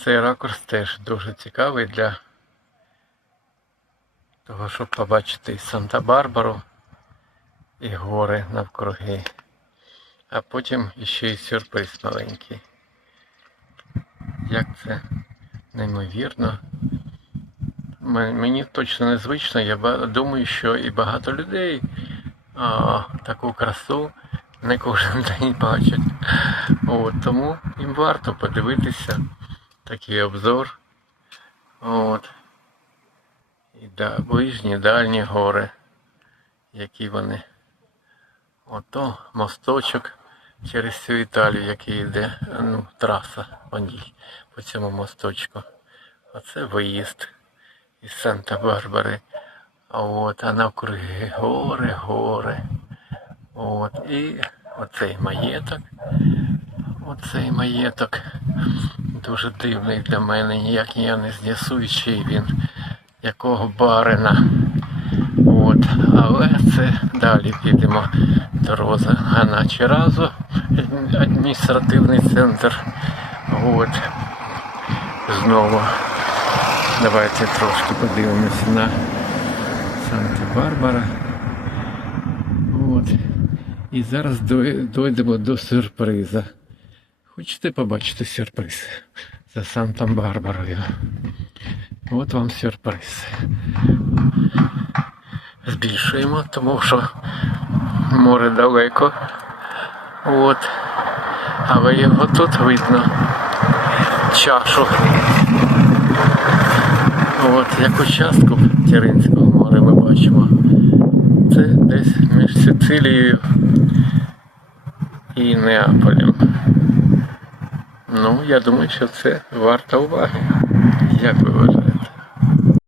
Цей ракурс теж дуже цікавий для того, щоб побачити і Санта-Барбару, і гори навкруги. А потім іще й сюрприз маленький. Як це неймовірно. Мені точно незвично, я думаю, що і багато людей а, таку красу не кожен день бачать. От, тому їм варто подивитися такий обзор. От. І да, ближні, дальні гори, які вони. Ото мосточок через всю Італію, який йде, ну, траса по ній, по цьому мосточку. Оце виїзд із Санта-Барбари. А от, а навкруги гори, гори. От, і оцей маєток. Оцей маєток дуже дивний для мене, ніяк я не з'ясую, чий він, якого барина. От, але це далі підемо до Роза чи разу адміністративний центр. От. Знову давайте трошки подивимося на Санта-Барбара. От. І зараз дойдемо до сюрприза. Хочете побачити сюрприз за Санта-Барбарою? От вам сюрприз. Збільшуємо, тому що море далеко. От. Але його тут видно. Чашу. От, яку частку Тіринського моря ми бачимо. Це десь між Сицилією і Неаполем. Ну, я думаю, що це варто уваги. Дякую.